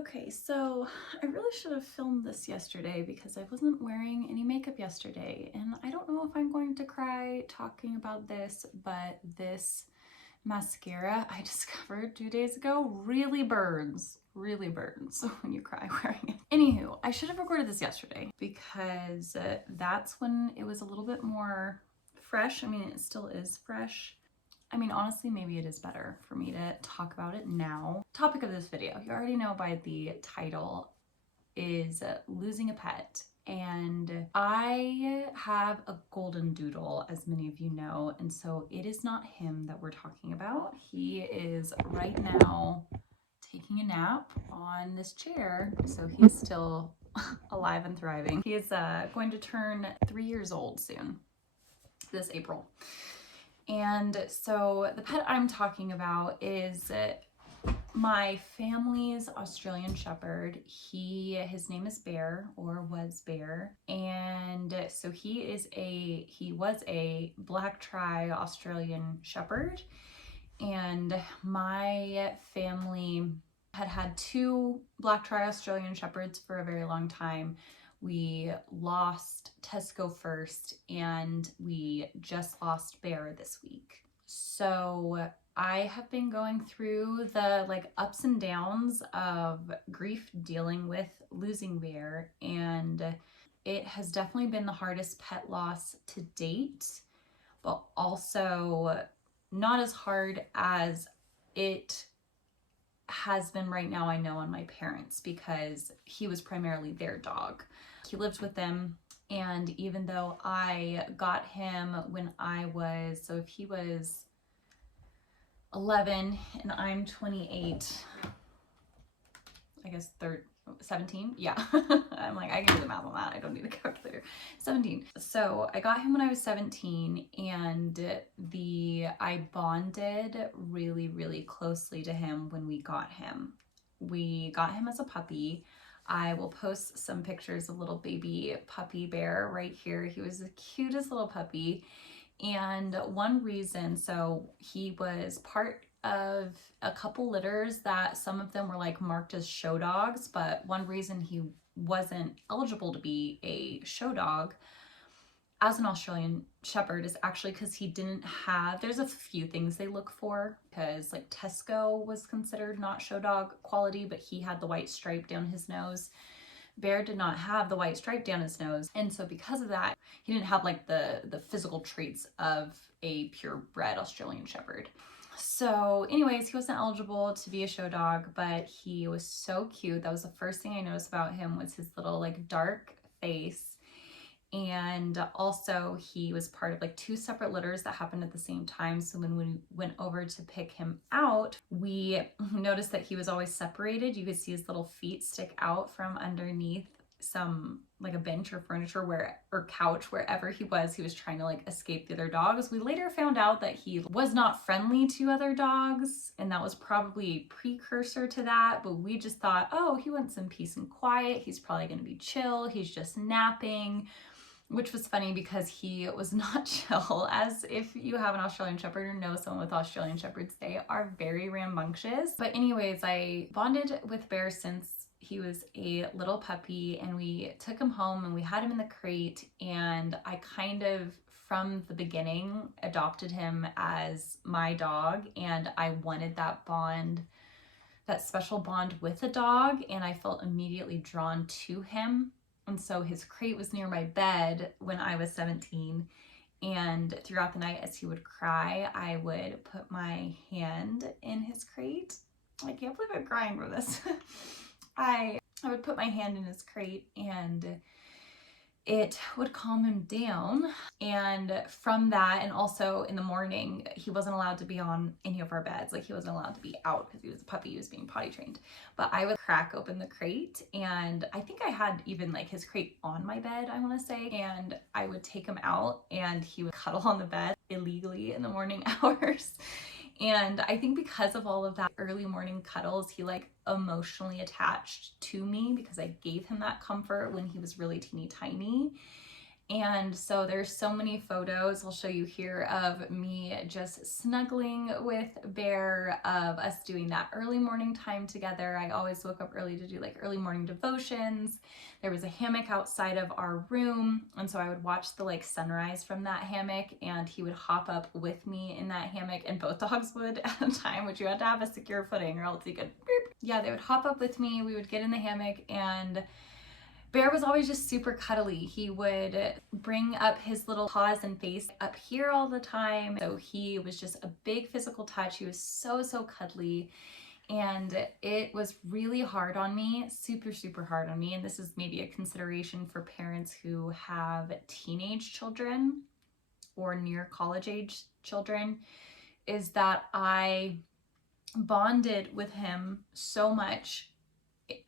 Okay, so I really should have filmed this yesterday because I wasn't wearing any makeup yesterday, and I don't know if I'm going to cry talking about this, but this mascara I discovered 2 days ago really burns when you cry wearing it. Anywho, I should have recorded this yesterday because that's when it was a little bit more fresh. I mean, it still is fresh. I mean, honestly, maybe it is better for me to talk about it now. Topic of this video, you already know by the title, is losing a pet. And I have a golden doodle, as many of you know, and so it is not him that we're talking about. He is right now taking a nap on this chair, so he's still alive and thriving. He is going to turn 3 years old soon, this April. And so the pet I'm talking about is my family's Australian Shepherd. His name is Bear, or was Bear. And so he was a black tri Australian Shepherd. And my family had two black tri Australian Shepherds for a very long time. We lost Tesco first, and we just lost Bear this week. So I have been going through the ups and downs of grief dealing with losing Bear, and it has definitely been the hardest pet loss to date, but also not as hard as it has been right now, I know, on my parents, because he was primarily their dog. He lived with them, and even though I got him when so if he was 11 and I'm 28, I guess 17, yeah. I'm like, I can do the math on that, I don't need a calculator. 17. So I got him when I was 17, and I bonded really, really closely to him when we got him. We got him as a puppy. I will post some pictures of little baby puppy Bear right here. He was the cutest little puppy. And one reason, so he was part of a couple litters that some of them were marked as show dogs, but one reason he wasn't eligible to be a show dog as an Australian Shepherd is actually because he didn't have, there's a few things they look for, because Tesco was considered not show dog quality, but he had the white stripe down his nose. Bear did not have the white stripe down his nose, and so because of that, he didn't have the physical traits of a purebred Australian Shepherd. So anyways, he wasn't eligible to be a show dog, but he was so cute. That was the first thing I noticed about him, was his little dark face. And also he was part of two separate litters that happened at the same time. So when we went over to pick him out, we noticed that he was always separated. You could see his little feet stick out from underneath some a bench or furniture or couch, wherever he was trying to escape the other dogs. We later found out that he was not friendly to other dogs, and that was probably a precursor to that, but we just thought, oh, he wants some peace and quiet, he's probably going to be chill, he's just napping. Which was funny because he was not chill. As if you have an Australian Shepherd or know someone with Australian Shepherds, they are very rambunctious. But anyways, I bonded with Bear since he was a little puppy, and we took him home and we had him in the crate, and I kind of, from the beginning, adopted him as my dog, and I wanted that bond, that special bond with a dog, and I felt immediately drawn to him. And so his crate was near my bed when I was 17, and throughout the night as he would cry, I would put my hand in his crate. I can't believe I'm crying for this. I would put my hand in his crate, and it would calm him down. And from that, and also in the morning, he wasn't allowed to be on any of our beds. He wasn't allowed to be out because he was a puppy, he was being potty trained. But I would crack open the crate, and I think I had even his crate on my bed, I want to say, and I would take him out and he would cuddle on the bed illegally in the morning hours. And I think because of all of that early morning cuddles, he emotionally attached to me because I gave him that comfort when he was really teeny tiny. And so there's so many photos I'll show you here of me just snuggling with Bear, of us doing that early morning time together. I always woke up early to do like early morning devotions. There was a hammock outside of our room, and so I would watch the like sunrise from that hammock, and he would hop up with me in that hammock, and both dogs would at a time, which you had to have a secure footing or else you could beep. Yeah, they would hop up with me, we would get in the hammock, and Bear was always just super cuddly. He would bring up his little paws and face up here all the time. So he was just a big physical touch. He was so, so cuddly. And it was really hard on me, super, super hard on me. And this is maybe a consideration for parents who have teenage children or near college age children, is that I bonded with him so much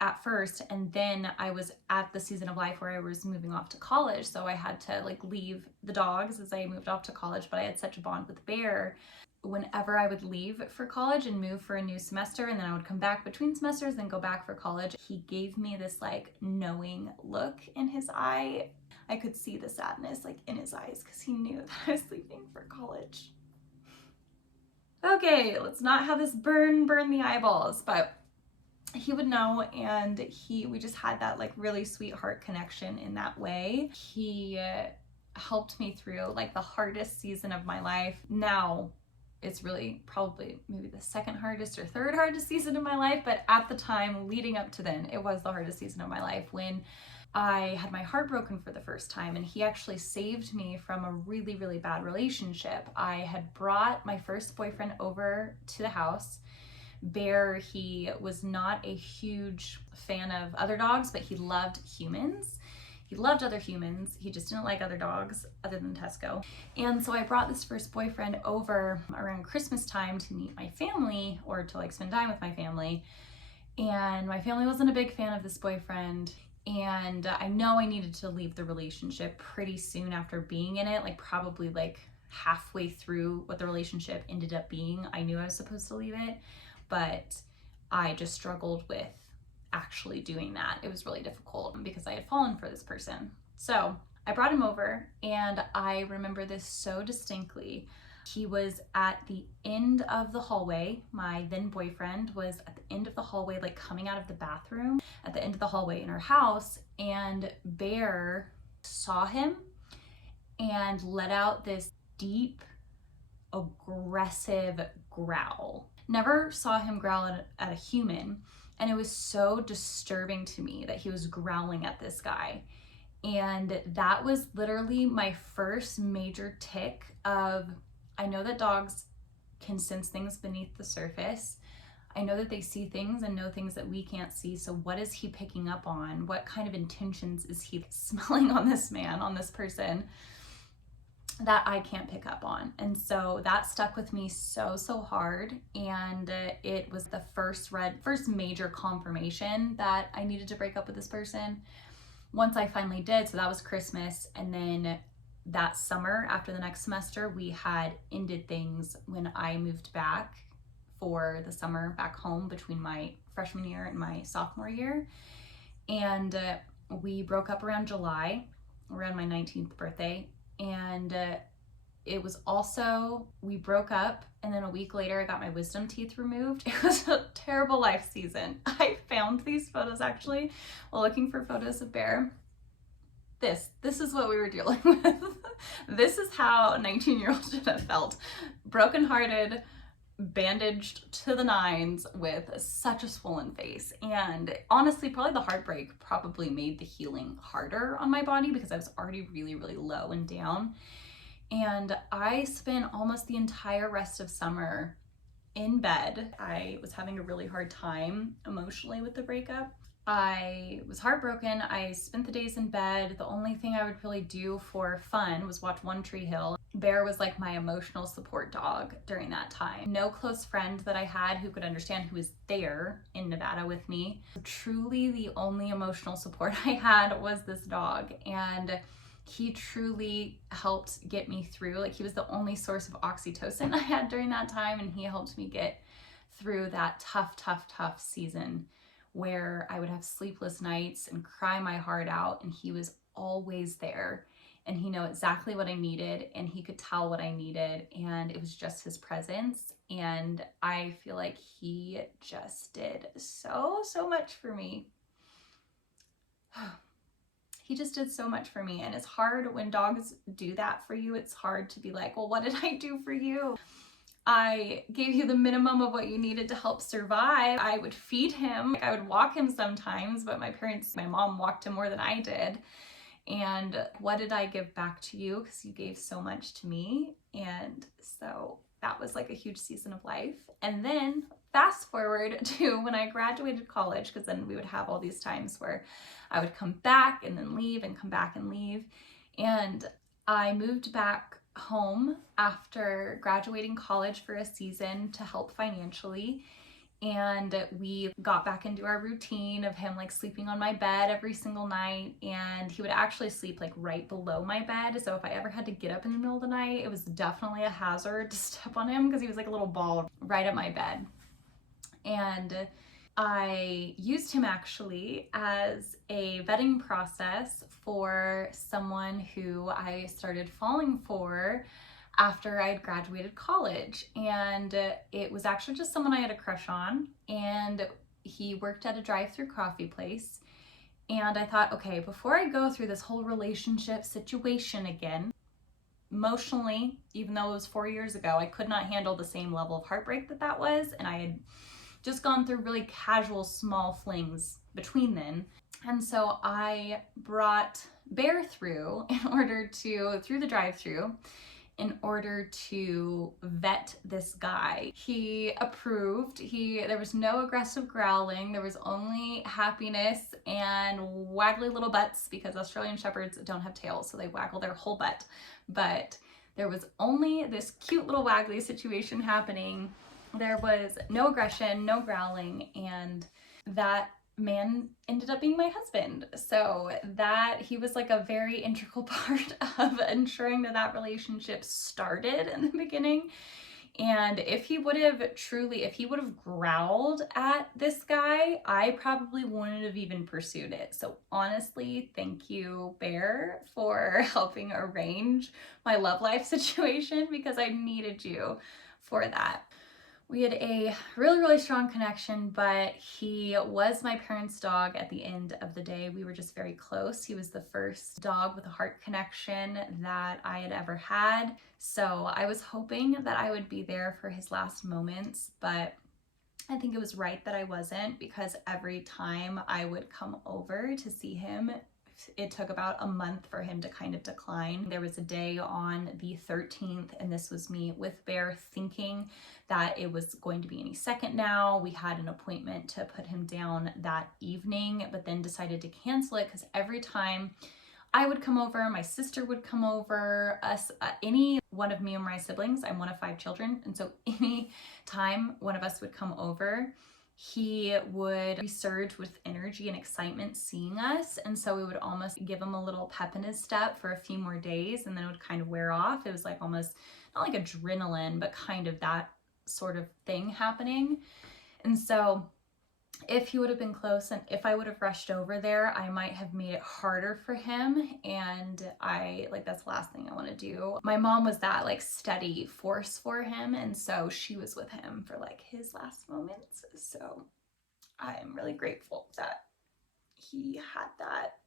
at first, and then I was at the season of life where I was moving off to college, so I had to like leave the dogs as I moved off to college, but I had such a bond with Bear. Whenever I would leave for college and move for a new semester, and then I would come back between semesters and go back for college, he gave me this like knowing look in his eye. I could see the sadness like in his eyes because he knew that I was leaving for college. Okay, let's not have this burn the eyeballs, but he would know, and we just had that like really sweet heart connection in that way. He helped me through like the hardest season of my life. Now it's really probably maybe the second hardest or third hardest season of my life, but at the time leading up to then, it was the hardest season of my life when I had my heart broken for the first time, and he actually saved me from a really, really bad relationship. I had brought my first boyfriend over to the house. Bear, he was not a huge fan of other dogs, but he loved humans. He loved other humans. He just didn't like other dogs other than Tesco. And so I brought this first boyfriend over around Christmas time to meet my family, or to like spend time with my family. And my family wasn't a big fan of this boyfriend. And I know I needed to leave the relationship pretty soon after being in it, like probably like halfway through what the relationship ended up being. I knew I was supposed to leave it, but I just struggled with actually doing that. It was really difficult because I had fallen for this person. So I brought him over, and I remember this so distinctly. He was at the end of the hallway. My then boyfriend was at the end of the hallway, like coming out of the bathroom at the end of the hallway in our house, and Bear saw him and let out this deep, aggressive growl. Never saw him growl at a human, and it was so disturbing to me that he was growling at this guy. And that was literally my first major tick of, I know that dogs can sense things beneath the surface. I know that they see things and know things that we can't see. So what is he picking up on? What kind of intentions is he smelling on this man, on this person, that I can't pick up on? And so that stuck with me so, so hard. And it was the first major confirmation that I needed to break up with this person. Once I finally did, so that was Christmas. And then that summer, after the next semester, we had ended things when I moved back for the summer back home between my freshman year and my sophomore year. And we broke up around July, around my 19th birthday. And it was also, we broke up, and then a week later I got my wisdom teeth removed. It was a terrible life season. I found these photos actually while looking for photos of Bear. This is what we were dealing with. This is how a 19-year-old should have felt. Brokenhearted, bandaged to the nines, with such a swollen face. And honestly, probably the heartbreak probably made the healing harder on my body because I was already really, really low and down. And I spent almost the entire rest of summer in bed. I was having a really hard time emotionally with the breakup. I was heartbroken. I spent the days in bed. The only thing I would really do for fun was watch One Tree Hill. Bear was like my emotional support dog during that time. No close friend that I had who could understand, who was there in Nevada with me. Truly the only emotional support I had was this dog, and he truly helped get me through. Like, he was the only source of oxytocin I had during that time, and he helped me get through that tough season where I would have sleepless nights and cry my heart out, and he was always there. and he knew exactly what I needed, and he could tell what I needed, and it was just his presence. And I feel like he just did so much for me. He just did so much for me, and it's hard when dogs do that for you. It's hard to be like, well, what did I do for you? I gave you the minimum of what you needed to help survive. I would feed him. I would walk him sometimes, but my mom walked him more than I did. And what did I give back to you? Because you gave so much to me. And so that was like a huge season of life. And then fast forward to when I graduated college, because then we would have all these times where I would come back and then leave and come back and leave. And I moved back home after graduating college for a season to help financially. And we got back into our routine of him like sleeping on my bed every single night, and he would actually sleep like right below my bed. So if I ever had to get up in the middle of the night, it was definitely a hazard to step on him because he was like a little ball right at my bed. And I used him actually as a vetting process for someone who I started falling for after I had graduated college. And it was actually just someone I had a crush on, and he worked at a drive-through coffee place. And I thought, okay, before I go through this whole relationship situation again, emotionally, even though it was 4 years ago, I could not handle the same level of heartbreak that was. And I had just gone through really casual, small flings between then. And so I brought Bear through the drive-through in order to vet this guy. He approved. There was no aggressive growling. There was only happiness and waggly little butts, because Australian Shepherds don't have tails, so they waggle their whole butt. But there was only this cute little waggly situation happening. There was no aggression, no growling, and that man ended up being my husband. So that he was like a very integral part of ensuring that relationship started in the beginning. And if he would have growled at this guy, I probably wouldn't have even pursued it. So honestly, thank you, Bear, for helping arrange my love life situation, because I needed you for that. We had a really strong connection, but he was my parents' dog at the end of the day. We were just very close. He was the first dog with a heart connection that I had ever had. So I was hoping that I would be there for his last moments, but I think it was right that I wasn't, because every time I would come over to see him, it took about a month for him to kind of decline. There was a day on the 13th, and this was me with Bear thinking that it was going to be any second now. We had an appointment to put him down that evening, but then decided to cancel it because every time I would come over, my sister would come over, any one of me and my siblings, I'm one of 5 children, and so any time one of us would come over, he would resurge with energy and excitement seeing us. And so we would almost give him a little pep in his step for a few more days, and then it would kind of wear off. It was like almost, not like adrenaline, but kind of that sort of thing happening. And so if he would have been close and if I would have rushed over there, I might have made it harder for him. And that's the last thing I want to do. My mom was that like steady force for him. And so she was with him for like his last moments. So I'm really grateful that he had that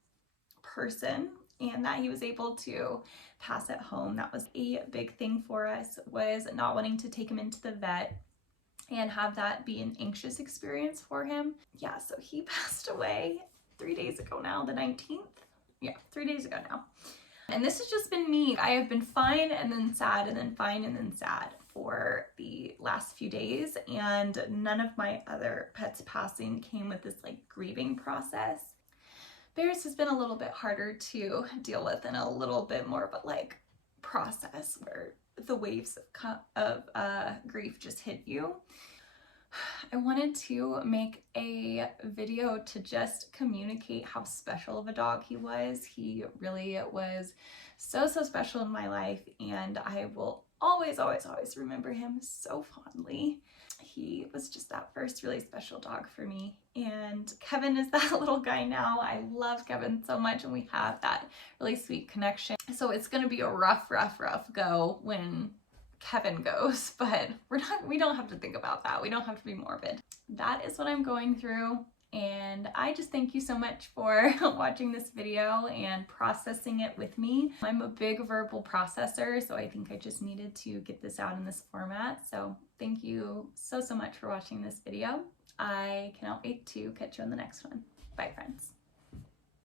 person and that he was able to pass it home. That was a big thing for us, was not wanting to take him into the vet and have that be an anxious experience for him. Yeah, so he passed away 3 days ago now, the 19th. Yeah, 3 days ago now. And this has just been me. I have been fine and then sad and then fine and then sad for the last few days, and none of my other pets passing came with this like grieving process. Bear's has been a little bit harder to deal with and a little bit more of a like process where the waves of grief just hit you. I wanted to make a video to just communicate how special of a dog he was. He really was so special in my life, and I will always remember him so fondly. he was just that first really special dog for me. And Kevin is that little guy now. I love Kevin so much, and we have that really sweet connection. So it's gonna be a rough go when Kevin goes, but we don't have to think about that. We don't have to be morbid. That is what I'm going through. And I just thank you so much for watching this video and processing it with me. I'm a big verbal processor, so I think I just needed to get this out in this format. So thank you so much for watching this video. I cannot wait to catch you on the next one. Bye, friends.